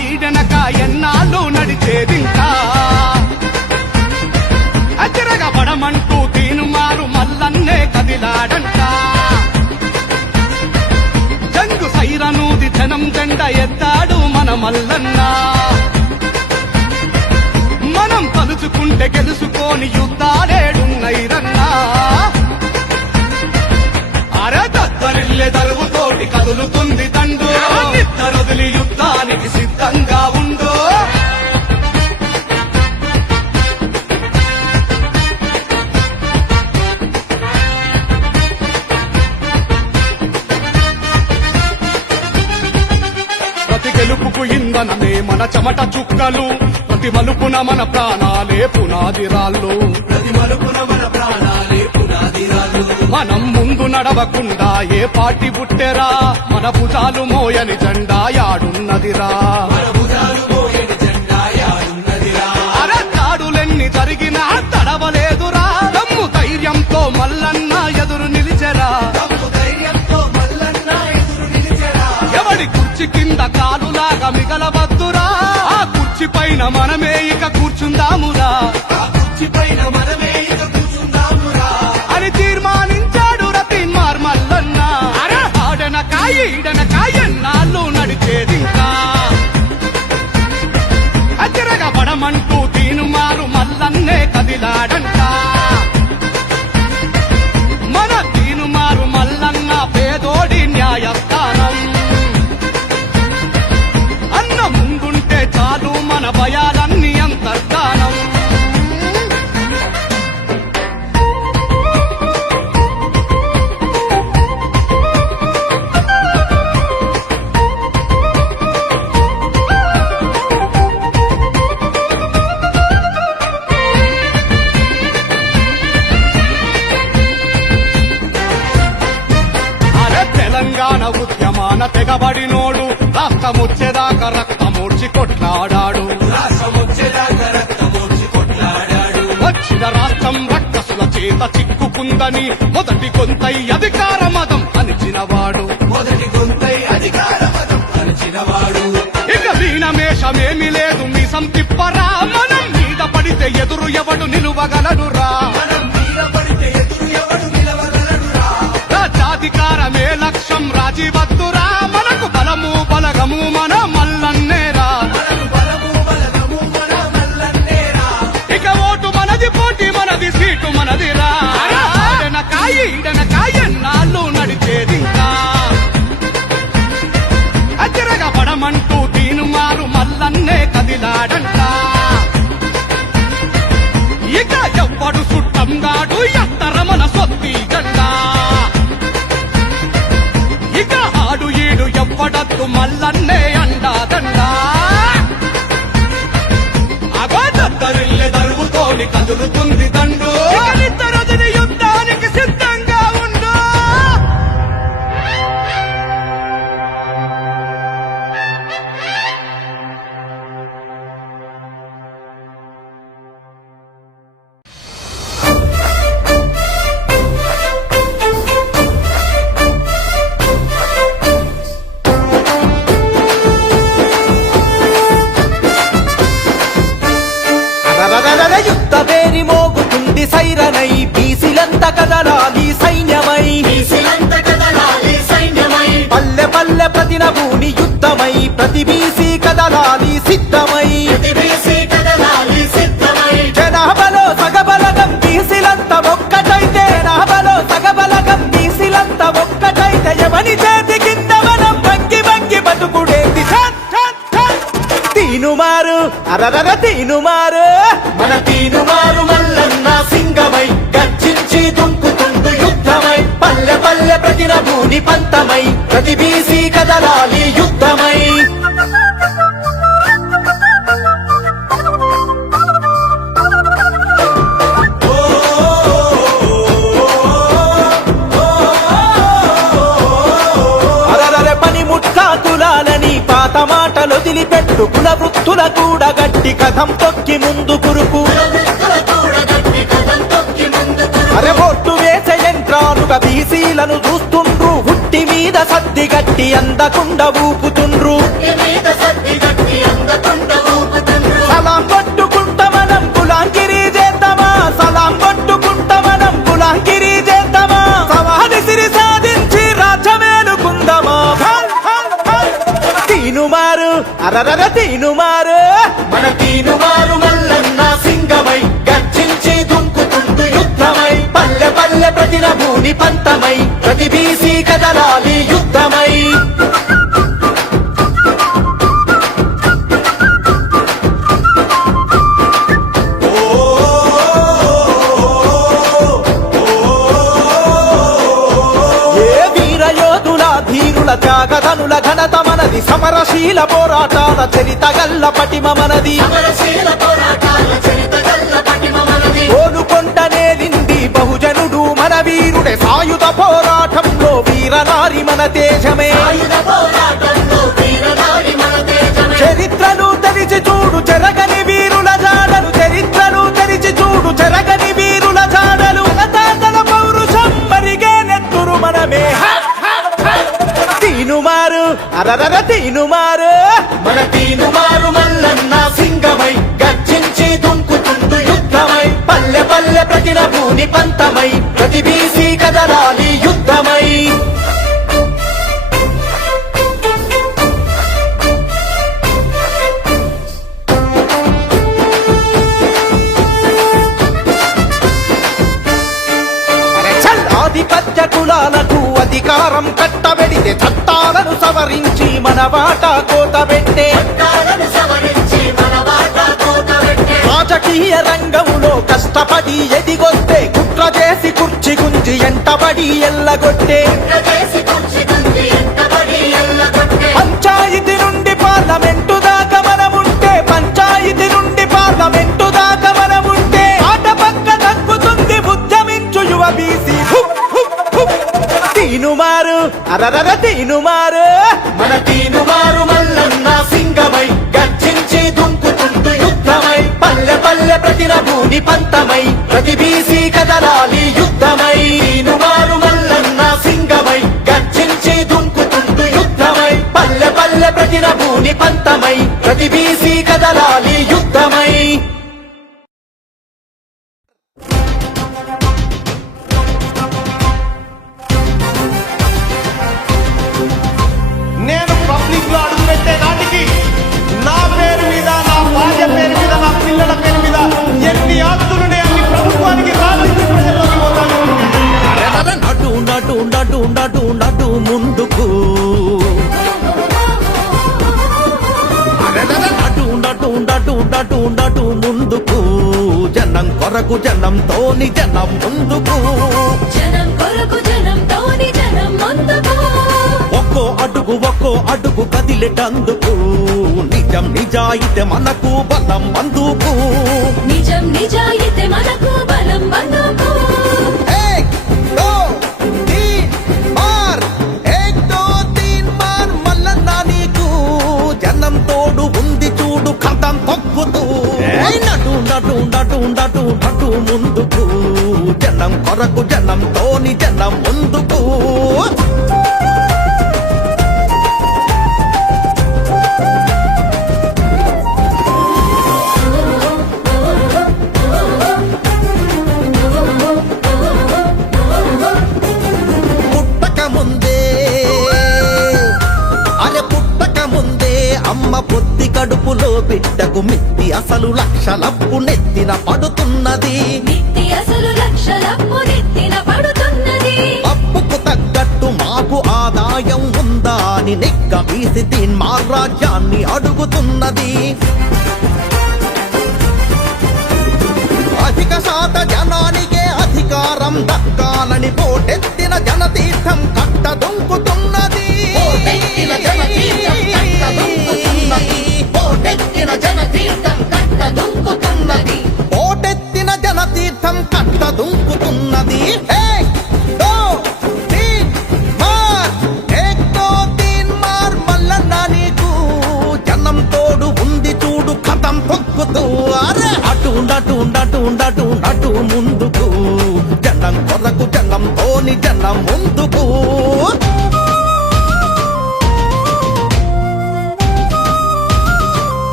ఈడనక ఎన్నాళ్ళు నడిచేదింకా తిరగబడమంటూ తీనుమారు మల్లన్నే కదిలాడంట జంగు సైరనూది జనం జెండ ఎత్తాడు మన మల్లన్న మనం తలుచుకుంటే గెలుచుకోని యుద్ధాలేడున్నైరన్నా అరదద్దరిల్లే దరువుతోటి కదులుతుంది దండు నిద్దరొదిలి యుద్ధానికి సిద్ధంగా ఉండు ప్రతి గెలుపుకు ఇంధనమే మన చెమట చుక్కలు ప్రతి మలుపున మన ప్రాణాలే పునాదిరాళ్ళు ప్రతి మలుపున మన ప్రాణాలే పునాదిరాళ్ళు మనం ముందు నడవకుండా ఏ పార్టీ పుట్టెరా మన భుజాలు మోయని జెండా యాడున్నదిరా అరే దాడులెన్ని జరిగినా తడవలేదురా దమ్ము ధైర్యంతో మల్లన్న ఎదురు నిలిచెరా ఎవడి కుర్చీ కింద కాలులాగా మిగలవద్దురా ఆ కుర్చీ పైన మనమే ఇక కూర్చుందామురా అని తీర్మానించాడు రతీన్మార్ మల్లన్న ఆడనక ఈడనక ఎన్నాళ్ళు నడిచేదింకా తిరగబడమంటూ తీనుమారు మల్లన్నే కదిలాడంట మన తీనుమారు మల్లన్న పేదోడి న్యాయస్థానం అన్న ముందుంటే చాలు మన భయాలన్నీ అంతర్ధానం తెలంగాణ ఉద్యమాన తెగబడినోడు రాష్ట్రమొచ్చేదాకా రక్తమూర్చి కొట్లాడాడు వచ్చిన రాష్ట్రం రక్కసుల చేత చిక్కుకుందని మొదటి గొంతై అధికార మదం అణిచినవాడు ఇక దీనమేషమేమి లేదు మీసం తిప్పరా మనం మీద పడితే ఎదురు ఎవడు నిలువగలడురా రాజ్యాధికారమే లక్ష్యం రాజీవద్దురా మనకు బలము బలగము మన మల్లన్నేరా ఇక ఓటు మనది పోటీ మనది సీటు మనదిరా ఆడనక ఈడనక ఎన్నాళ్ళు నడిచేదింకా తిరగబడమంటూ తీనుమారు మల్లన్నే కదిలాడంట ఇక ఎవ్వడు సుట్టంగాడు ఎత్తర మన సొత్తి జెండా ఇక ఆడు ఈడు ఎవ్వడద్దు మల్లన్నే అండాదండా అగోదరిల్లే దరువుతోని కదులుతుంది దండు నిద్దరొదిలి యుద్ధానికి సిద్ధంగా ఉండు యుద్ధ పేరి మోగుతుంది సైరనై బీసీలంత కదలాలి సైన్యమై పల్లె పల్లె ప్రతి నభూని యుద్ధమై ప్రతి బీసీ కదలాలి సిద్ధమై జనాభలో సగబలగం బీసీలంత ఒక్కటైతే నాభలో సగబలగం బీసీలంత ఒక్కటైతే ఎవని చేతి కింద మనం వంగి వంగి బతుకుడేది తీనుమారు అరరర తీనుమారు మన తీనుమారు మల్లన్న సింగమై గర్జించి దుంకుతుండు యుద్ధమై పల్లె పల్లె ప్రతి నభూని పంతమై ప్రతి బీసీ కదలాలి యుద్ధమై అరరరే పనిముట్ల కులాలని పాత మాటలు వదిలిపెట్టు కుల వృత్తుల కూడా గట్టి కథం తొక్కి ముందు కురుకు అరే ఓట్టు వేసే యంత్రాలుగా బీసీలను చూస్తుండ్రు హుట్టి మీద సద్ది గట్టి అందకుండా ఊపుతుండ్రు అరరర తీనుమారు మన తీనుమారు మల్లన్న సింగమై గర్జించి దుంకుతుంటూ యుద్ధమై పల్లె పల్లె ప్రతిన భూని పంతమై ప్రతి బీసీ కదలాలి యుద్ధమై త్యాగధనుల ఘనత మనది సమరశీల పోరాటాల చరిత గల్ల పటిమ మనది ఓలుకొండనేలింది బహుజనుడు మన వీరుడే సాయుధ పోరాటంలో వీరనారి మన తేజమే చరిత్రను తెరిచి చూడు చెరగని వీరుల జాడలు చరిత్రను తెరిచి చూడు చెరగని వీరుల జాడలు తాతల పౌరుషం మరిగే నెత్తురు మనమే తీనుమారు అరరర తీనుమారు మన తీనుమారు మల్లన్న సింగమై గర్జించి దుంకుతుంటూ యుద్ధమై పల్లె పల్లె ప్రతిన భూని పంతమై ప్రతి బీసీ కదలాలి యుద్ధమై ఆధిపత్య కులాలకు అధికారం కట్టబెడితే చట్టాలను సవరించి మన వాటా కోతబెట్టే రాజకీయ రంగంలో కష్టపడి ఎదిగొస్తే కుట్ర చేసి కుర్చీ గుంజి ఎంటబడి ఎల్లగొట్టే పంచాయతీ నుండి పార్లమెంటు దాకా మనముంటే పంచాయతీ నుండి పార్లమెంటు దాకా మనముంటే ఆట పక్క తగ్గుతుంది ఉద్యమించు యువ బీసీ తీనుమారు అరరర తీనుమారు మన తీనుమారు మల్లన్న సింగమై గర్జించి దుంకుతుంటూ యుద్ధమై పల్లె పల్లె ప్రతిన భూని పంతమై ప్రతి బీసీ కదలాలి యుద్ధమై తీనుమారు మల్లన్న సింగమై గర్జించి దుంకుతుంటూ యుద్ధమై పల్లె పల్లె ప్రతిన భూని పంతమై ప్రతి బీసీ కదలాలి యుద్ధమై నేను పబ్లిక్ లో అడుగు పెట్టే నాటికి నా పేరు మీద నా భార్య పేరు మీద నా పిల్లల పేరు మీద ఎన్ని ఆస్తులునే అన్ని ప్రభుత్వానికి రాజకీయ ప్రజల్లోకి పోతాను. నటు నటు నటు నటు నటు ముందుకు నటు నటు నటు నటు నటు ముందుకు జనం కొరకు జనంతోని జనం ముందుకు జనం కొరకు జనంతోని జనం ముందుకు ఒక్కో అడుగు కదిలేటందుకు నిజం నిజాయితీ మనకు బలం అందుకు నిజం నిజాయితీ మనకు బలం బంధుకు एक दो तीन मार एक दो तीन मार మల్లన్న నీకు జనం తోడు ఉంది చూడు కథం తొక్కుతూ నటు నటు నటు నటు నటు ముందుకు జనం కొరకు జనంతోని జనం ముందుకు అమ్మ పొత్తి కడుపులో బిడ్డకు మిత్తి అసలు లక్షలప్పు నెత్తిన పడుతున్నది మిత్తి అసలు లక్షలప్పు నెత్తిన పడుతున్నది అప్పుకు తగ్గట్టు మాకు ఆదాయం ఉందా అని నిగ్గమీసి తీన్మార్ రాజ్యాన్ని అడుగుతున్నది అధిక శాత జనానికే అధికారం దక్కాలని పోటెత్తిన జనతీర్థం కట్టదొంకుతున్నది పోటెత్తిన జనతీర్థం కట్టదుంకుతున్నది పోటెత్తిన జనతీర్థం కట్టదుంకుతున్నది మల్లన్న నీకు జనం తోడు ఉంది చూడు కథం పొక్కుతూ అరే అటు నటు నటు నటు నటు ముందుకు జనం కొరకు జనంతోని జనం ముందుకు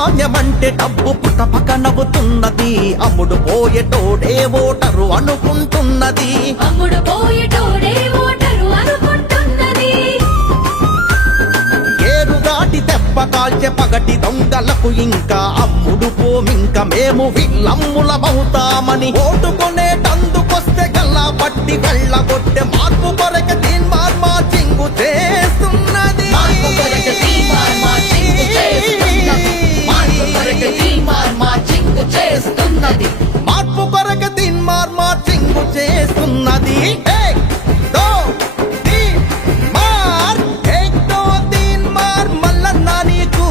ప్రజాస్వామ్యమంటే డబ్బు పుటపక నవ్వుతున్నది, అమ్ముడు పోయేటోడే ఓటరు అనుకుంటున్నది. అమ్ముడు పోయేటోడే ఓటరు అనుకుంటున్నది. ఏరుగాటి దెబ్బ కాల్చె పగటి దొంగలకు ఇంకా అమ్ముడు పోమింక మేము విల్లమ్ములమవుతామని ఓటుకొనేటందుకొస్తే గల్లా పట్టి వెళ్ళగొట్టె మార్పు కొరక తీన్మార్ మార్చింగు చేస్తున్నది. మార్పు కొరకు తీన్మార్ మార్చింగు చేస్తున్నది. మార్పు కొరకు తీన్మార్ మార్చింగు చేస్తున్నది. మార్పు కొరక తీన్మార్ మార్చింగు చేస్తున్నది. ఏక్ దో తీన్ మార్, ఏక్ దో తీన్ మార్ మల్లన్న నీకు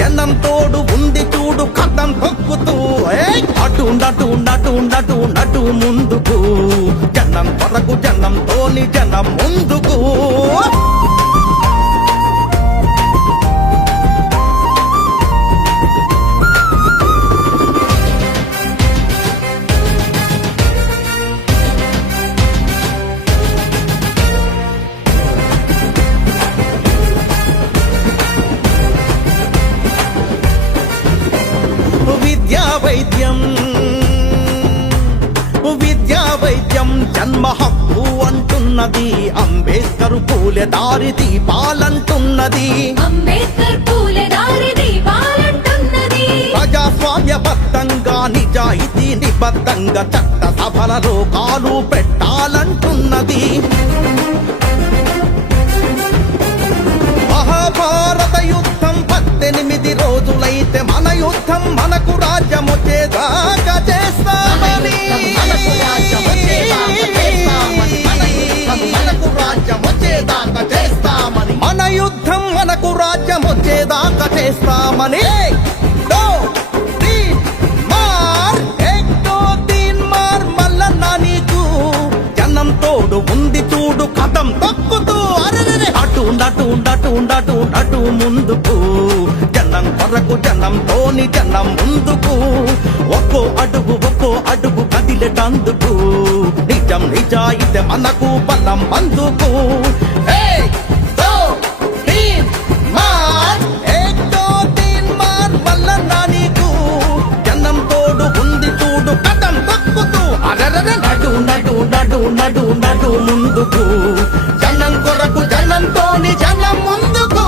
జనం తోడు ఉంది చూడు కథం తొక్కుతూ. ఏక్ అటు నటు నటు నటు నటు ముందుకు, జనం కొరకు జనంతోని జనం ముందుకు. విద్యా వైద్యం జన్మ హక్కు అంటున్నది, అంబేద్కర్ పూలే దారి దీపాలంటున్నది. అంబేద్కర్ పూలే దారి దీపాలంటున్నది. ప్రజాస్వామ్యబద్ధంగా నిజాయితీ నిబద్ధంగా చట్ట సభలలో కాలు పెట్టాలంటున్నది. మహాభారత యుద్ధం 18 రోజులైతే మన యుద్ధం మనకు రాజ్యం వచ్చేదాకా చేస్తామని. మనకు రాజ్యం వచ్చేదాకా చేస్తామని. మన యుద్ధం మనకు రాజ్యం వచ్చేదాకా చేస్తామని. మన యుద్ధం మనకు రాజ్యం వచ్చేదాకా చేస్తామని. ఏక్ దో తీన్ మార్, ఏక్ దో తీన్ మార్ మల్లన్న నీకు జనం తోడు ఉంది చూడు కథం తొక్కుతూ. అరెరెరె అటు నటు నటు నటు నటు ముందుకు, జనం కొరకు జనంతోని జనం ముందుకు. ఒక్కో అడుగు కదిలేటందుకు, నిజం నిజాయితీ మనకు బలం బందుకు. ఏక్ దో తీన్ మార్, ఏక్ దో తీన్ మార్ మల్లన్న నీకు జనం తోడు ఉంది చూడు కథం తొక్కుతూ. అరెరెరె నడు నడు నడు నడు నడు ముందుకు, జనం కొరకు జనంతోని జనం ముందుకు.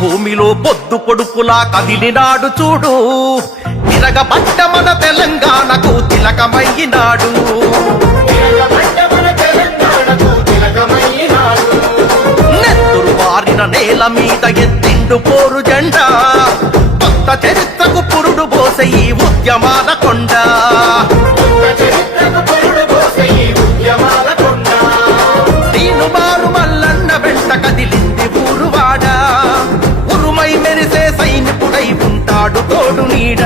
భూమిలో పొద్దు పొడుపులా కదిలినాడు చూడు, తిరగబడ్డ మన తెలంగాణకు తిలకమయ్యినాడు. నెత్తురు వారిన నేల మీద ఎత్తిండు పోరు జెండా, కొత్త చరిత్రకు పురుడు పోసే ఈ ఉద్యమాల కొండ. తీనుమారు మల్లన్న వెంట కదిలింది ఊరువాడ, ఉరుమై మెరిసే సైనికుడై ఉంటాడు తోడు నీడ.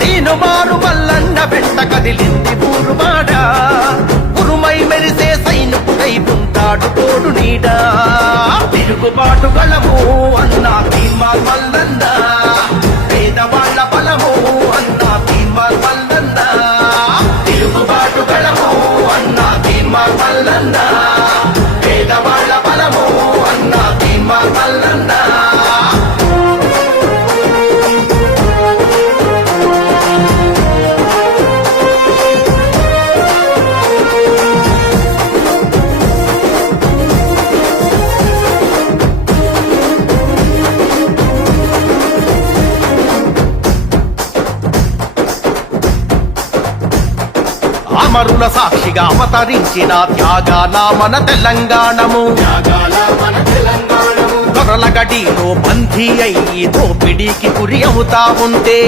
తీనుమారు మల్లన్న వెంట కదిలింది ఊరువాడ, ఉరుమై మెరిసే సైనికుడై ఉంటాడు తోడు నీడ. తిరుగుబాటు గలము అన్నా తీన్మార్ మల్లన్న, పేదవాళ్ళ బలము అన్నా తీన్మార్ మల్లన్న. తిరుగుబాటు గలము అన్నా తీన్మార్ మల్లన్న, పేదవాళ్ళ బలము అన్నా తీన్మార్ మల్లన్న. అమరుల సాక్షిగా అవతరించిన త్యాగాల మన తెలంగాణము, దొరల గడిలో బందీ అయ్యి దోపిడీకి గురి అవుతా ఉంటే,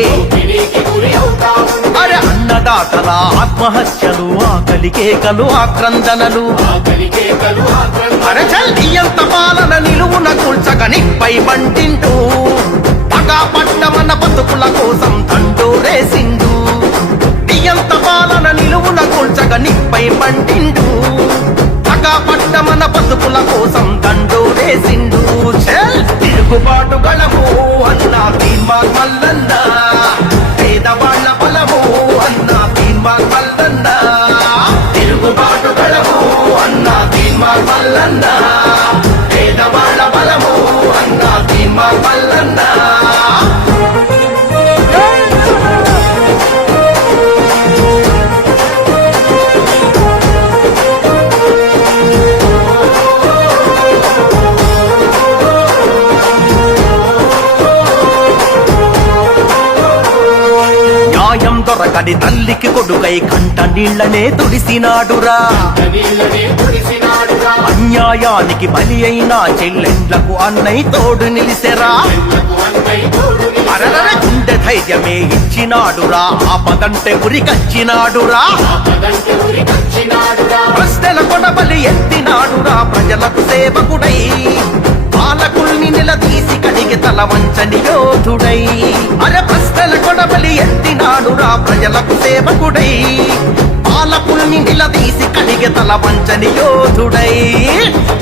అరే అన్నదాతల ఆత్మహత్యలు ఆకలి కేకలు ఆక్రందనలు నియంత పాలన నిలువున కూల్చక నిప్పై బంటింటూ పగా పట్టమన్న బతుకుల కోసం దండోరేసిండు నియంత పాలన నిలువున కూల్చక నిప్పై బంటిండు పగా పట్టమన్న బతుకుల కోసం దండోరేసిండు తిరుగుబాటు గళము అన్నా తీర్మాన్ మల్లన్న పేదవాళ్ల బలము అన్నా తీర్మాన్ మల్లన్న తిరుగుబాటు గళము అన్నా తీర్మాన్ మల్లన్న పేదవాళ్ల బలము అన్నా తీర్మాన్ మల్లన్న న్యాయం దొరకని తల్లికి కొడుకై కంట నీళ్లనే తుడిసినాడురా అన్యాయానికి బలి అయిన చెల్లెండ్లకు అన్నై తోడు నిలిసెరా అరరర గుండె ధైర్యమే ఇచ్చినాడురా ఆపదంటే ఉరికచ్చినాడురా ప్రశ్నల కొడబలి ఎత్తినాడురా ప్రజలకు సేవకుడై పాలకుల్ని నిలదీసి కడిగి తల వంచని యోధుడై ప్రశ్నల కొడబలి ఎత్తినాడురా ప్రజలకు సేవకుడై పాలకుల్ని నిలదీసి కడిగి తల వంచని యోధుడై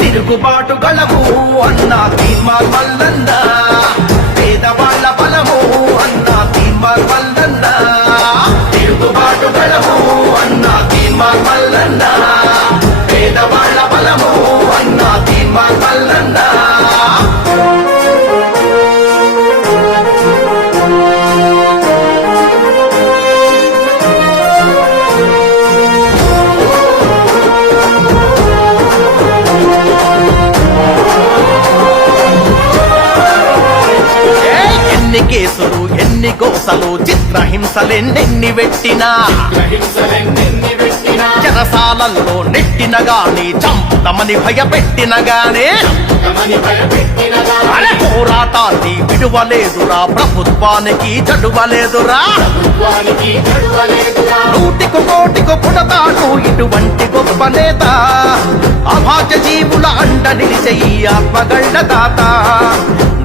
తిరుగుబాటు గళము అన్నా తీర్మాన్ మల్లన్న పేదవాళ్ల బలము అన్నా తీర్మాన్ మల్లన్న తిరుగుబాటు గళము అన్నా తీర్మాన్ మల్లన్న పేదవాళ్ల బలము అన్నా తీర్మాన్ మల్లన్న ఎన్ని కేసులు ఎన్ని గోసలు చిత్రహింసలెన్నెన్ని పెట్టినా చెరసాలల్లో నెట్టిన గాని చంపుతమని భయపెట్టిన గానే పోరాటాన్ని విడువలేదురా ప్రభుత్వానికి చడువలేదురా నూటికి కోటికి పుడతాడు ఇటువంటి గొప్ప నేత అభాగ్య జీవుల అండ నిలిచే ఆత్మగళ్ళ దాత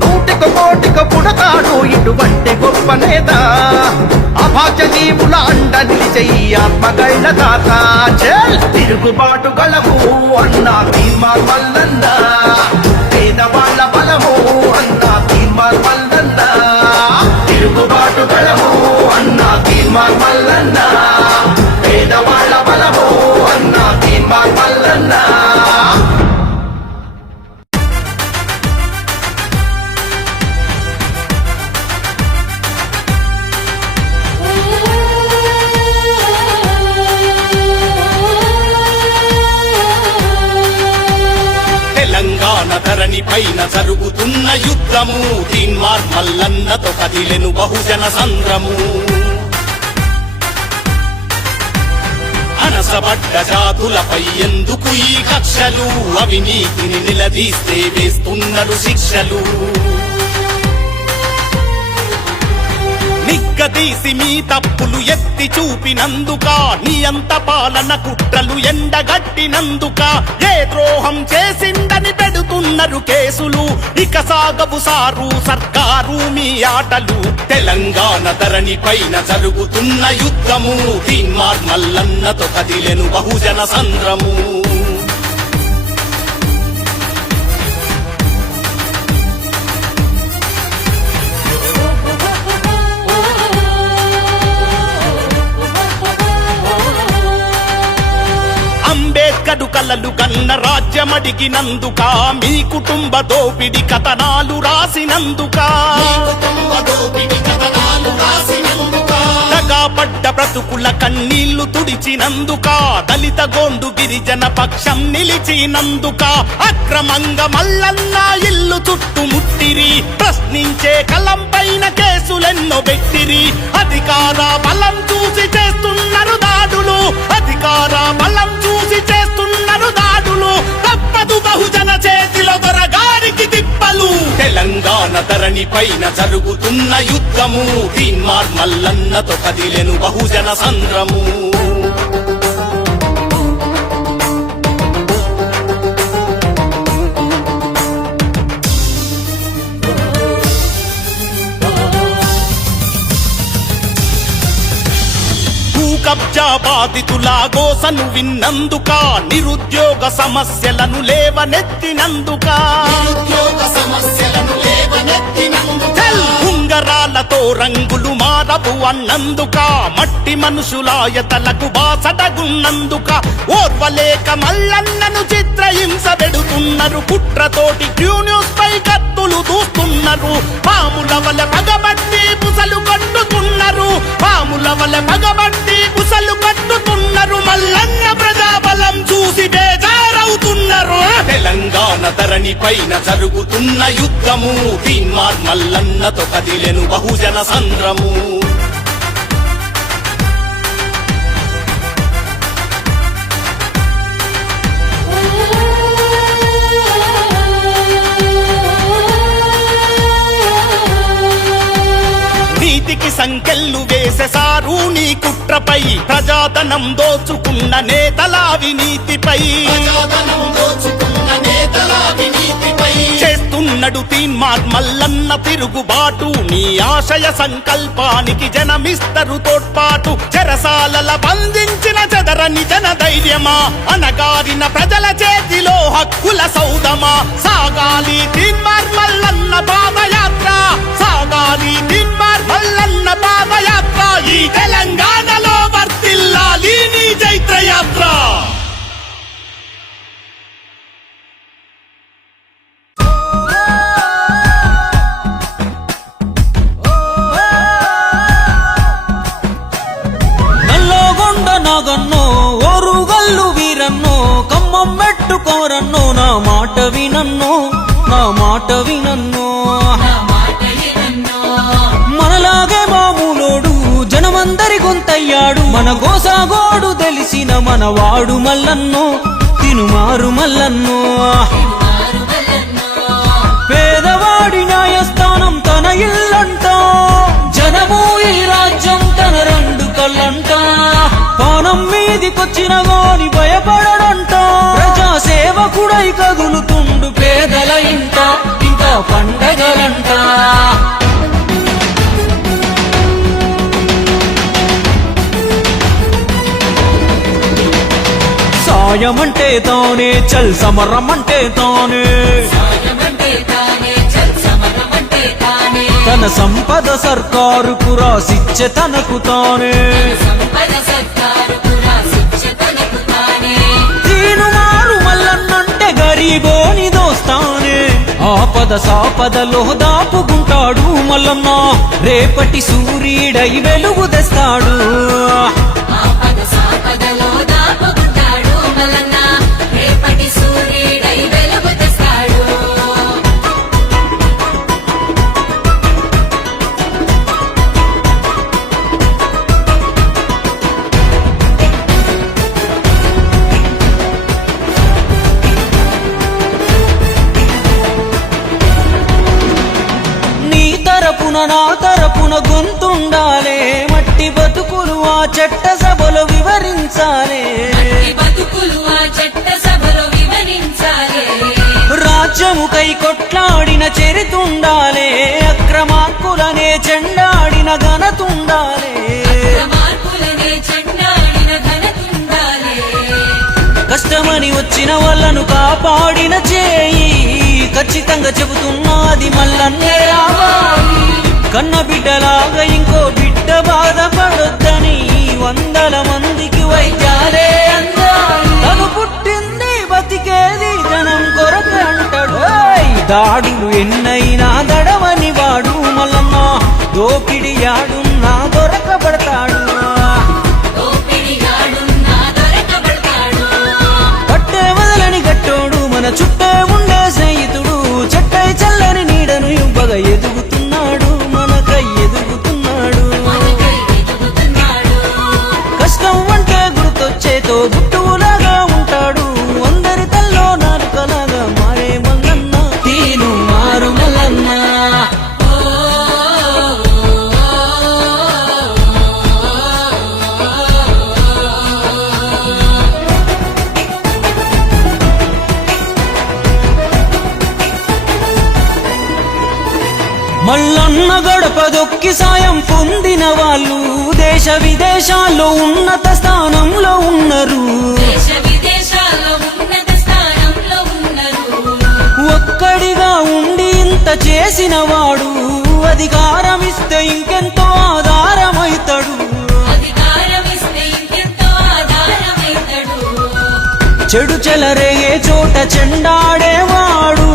నూటికి కోటికి పుడతాడు ఇటువంటి గొప్ప నేత అభాగ్య జీవుల అండ నిలిచే ఆత్మగళ్ళ దాత తిరుగుబాటు గళము అన్నా తీర్మాన్ మల్లన్న పేదవాళ్ల బలము అన్నా తీర్మాన్ మల్లన్న తిరుగుబాటు గళము అన్నా తీర్మాన్ మల్లన్న పేదవాళ్ల బలము అన్నా తీర్మాన్ మల్లన్న తెలంగాణ ధరణి పైన జరుగుతున్న యుద్ధము తీన్మార్ మల్లన్నతో కదిలెను బహుజన సంద్రము అనసబడ్డ జాతులపై ఎందుకు ఈ కక్షలు అవినీతిని నిలదీస్తే వేస్తున్నారు శిక్షలు నిగ్గదీసి మీ తప్పులు ఎత్తి చూపినందుక నియంత పాలన కుట్రలు ఎండగట్టినందుక ఏ ద్రోహం చేసిందని పెడుతున్నారు కేసులు ఇక సాగవు సారు సర్కారు మీ ఆటలు తెలంగాణ ధరణి పైన జరుగుతున్న యుద్ధము తీన్మార్ మల్లన్నతో కదిలెను బహుజన సంద్రము అంబేద్కరు కలలు కన్న రాజ్యమడిగినందుక మీ కుటుంబ దోపిడి కథనాలు రాసినందుక దగాపడ్డ బ్రతుకుల కన్నీళ్లు తుడిచినందుక దళిత గోండు గిరిజన పక్షం నిలిచినందుక అక్రమంగా మల్లన్న ఇల్లు చుట్టుముట్టిరి ప్రశ్నించే కలం పైన కేసులెన్నో పెట్టిరి అధికార బలం చూసి చేస్తున్నారు దాడులు అధికార బలం చూసి చేస్తున్నారు దాడులు తప్పదు బహుజన చేతిలో దొరగారికి తిప్పలు తెలంగాణ ధరణి పైన జరుగుతున్న యుద్ధము తీన్మార్ మల్లన్నతో కదిలెను బహుజన సంద్రము బాధితుల గోసను విన్నందుక నిరుద్యోగ సమస్యలను లేవనెత్తినందుక చల్ ఉంగరాలతో రంగులు మారవు అన్నందుక మట్టి మనుషులాయతలకు బాసటగున్నందుక ఓర్వలేక మల్లన్నను చిత్రహింస పెడుతున్నారు కుట్రతోటి క్యూ న్యూస్ పై కత్తులు దూస్తున్నారు పాముల వల్ల పగబట్టి పుసలు కట్టుతున్నారు పాముల వల్ల పగబట్టి పుసలు కట్టుతున్నారు మల్లన్న ప్రజాబలం చూసి బేజారవుతున్నారు తెలంగాణ ధరణి పైన జరుగుతున్న యుద్ధము తీన్మార్ మల్లన్నతో కదిలెను బహుజన సంద్రము నీతికి సంకెళ్ళు వేసేసారు నీ కుట్రపై ప్రజాధనం దోచుకున్న నేతల అవినీతిపై చేస్తున్నాడు తీన్మార్ మల్లన్న తిరుగుబాటు నీ ఆశయ సంకల్పానికి జనమిస్తరు తోడ్పాటు చెరసాలల బంధించిన చెదరని జన ధైర్యమా అనగారిన ప్రజల చేతిలో హక్కుల సౌదమా సాగాలి తీన్మార్ మల్లన్న పాదయాత్ర సాగాలి తీన్మార్ మల్లన్న పాదయాత్ర ఈ తెలంగాణలో వర్తిల్లాలి నీ జైత్రయాత్ర నాగన్నో ఓరుగల్లు వీరన్నో కమ్మం పెట్టుకోరన్నో నా మాట వినన్నో నా మాట వినన్నో మనలాగే మామూలోడు జనమందరి గొంతయ్యాడు మన గోసాగోడు తెలిసిన మనవాడు మల్లన్నో తినుమారు మల్లన్నో పేదవాడి న్యాయస్థానం తన ఇల్లంట జనము ఈ రాజ్యం తన రెండు కళ్ళంట పానం మీదికొచ్చిన గాని భయపడడంట ప్రజా సేవకుడై కదులుతుండు పేదల ఇంట ఇంకా పండగలంట సాయమంటే తానే చల్ సమరమంటే తానే తన సంపద సర్కారుకు రాసిచ్చే తనకు తానే తీనుమారు మల్లన్నంటే గరీబోని దోస్తానే ఆపద సాపదలో దాపుకుంటాడు మల్లన్న రేపటి సూర్యుడై వెలుగు తెస్తాడు నా తరపున గొంతుండాలే మట్టి బతుకులు ఆ చట్ట సభలో వివరించాలే రాజ్యముకై కొట్లాడిన చరితుండాలే అక్రమార్కులనే చెండాడిన ఘనతుండాలే కష్టమని వచ్చిన వాళ్ళను కాపాడిన చేయి ఖచ్చితంగా చెబుతున్నది మల్లన్నే రావాలి కన్న బిడ్డలాగా ఇంకో బిడ్డ బాధపడొద్దని 100 మందికి వైద్యాలే అందాలి తను పుట్టింది బతికేది జనం కొరకు అంటాడు దాడులు ఎన్నైనా దడవని వాడు మల్లన్న దోపిడి యాడున్నా దొరకబడతాడు పట్టే వదలని గట్టోడు మన చుట్టే ఉండే స్నేహితుడు చెట్టై చల్లని నీడను ఇవ్వగా ఎదుగుతున్నాడు మనకై ఎదుగుతున్నాడు కష్టం అంటే గుర్తొచ్చేతో గుట్టులాగా ఉంటాడు అందరి తల్లో నాలుకలాగా మారే మల్లన్న తీను మారు మల్లన్న మల్లన్న గడప పదవికి సాయం పొందిన వాళ్ళు దేశ విదేశాల్లో ఉన్నత స్థానంలో ఉన్నారు. దేశ విదేశాల్లో ఉన్నత స్థానంలో ఉన్నారు. ఒక్కడిగా ఉండి ఇంత చేసిన వాడు అధికారం ఇస్తే ఇంకెంతో ఆధారమైతాడు. అధికారం ఇస్తే ఇంకెంతో ఆధారమైతాడు. చెడు చెలరేగే చోట చెండాడేవాడు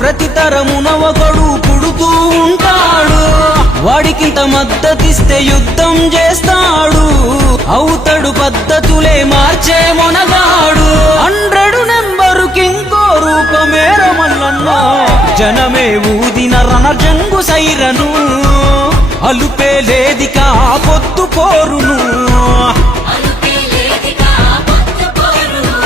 ప్రతి తరమున ఒకడు పుడుతూ ఉంటాడు. వాడికింత మద్దతిస్తే యుద్ధం చేస్తాడు. అవుతాడు పద్ధతులే మార్చే మొనగాడు. 100 నెంబరుకి ఇంకో రూపమేర మల్లన్న జనమే ఊదిన రణజంగు సైరను. అలుపే లేదికా పొత్తు పోరును. అలుపే లేదిగా పొత్తు పోరును.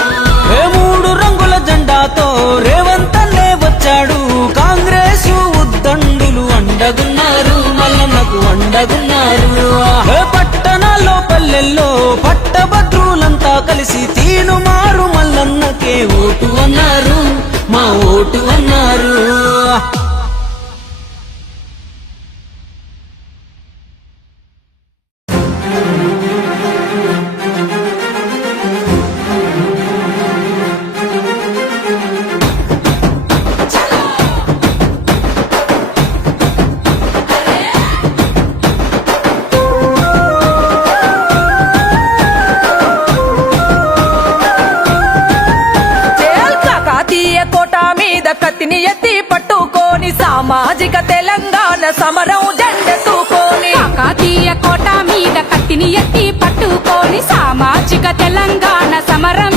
ఏ 3 రంగుల జెండాతో రేవంతన్నే వచ్చాడు. కాంగ్రెస్ ఉద్దండులు అండగున్నారు, మల్లన్నకు అండగున్నారు. ఏ పట్టణాల్లో పల్లెల్లో పట్టభద్రులంతా కలిసి తీను మారు మల్లన్నకే ఓటు అన్నారు, మా ఓటు అన్నారు. కత్తిని ఎత్తి పట్టుకొని సామాజిక తెలంగాణ సమరం జెండెత్తుకొని కాకతీయ కోట మీద కత్తిని ఎత్తి పట్టుకొని సామాజిక తెలంగాణ సమరం